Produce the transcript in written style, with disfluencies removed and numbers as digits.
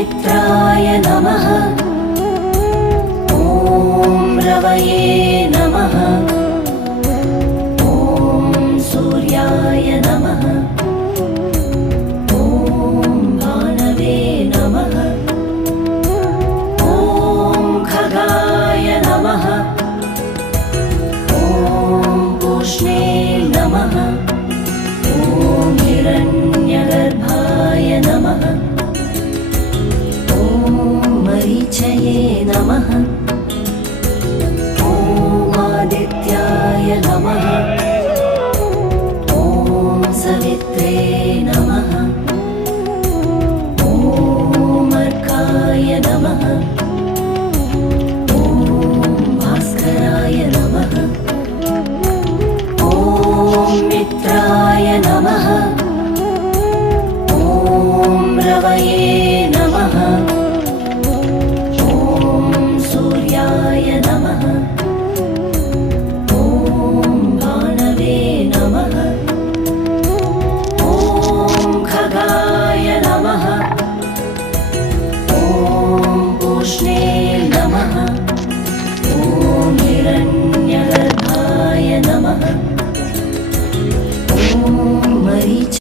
मित्राय नमः। ॐ रवये नमः। ॐ सूर्याय नमः। ॐ भानवे नमः। ॐ खगाय नमः। ॐ पूष्णे नमः। ॐ हिरण्यगर्भाय नमः। ॐ मरीचये नमः। ॐ आदित्याय नमः। ॐ सवित्रे नमः। ॐ अर्काय नमः। ॐ भास्कराय नमः। ॐ मित्राय नमः। ॐ रवये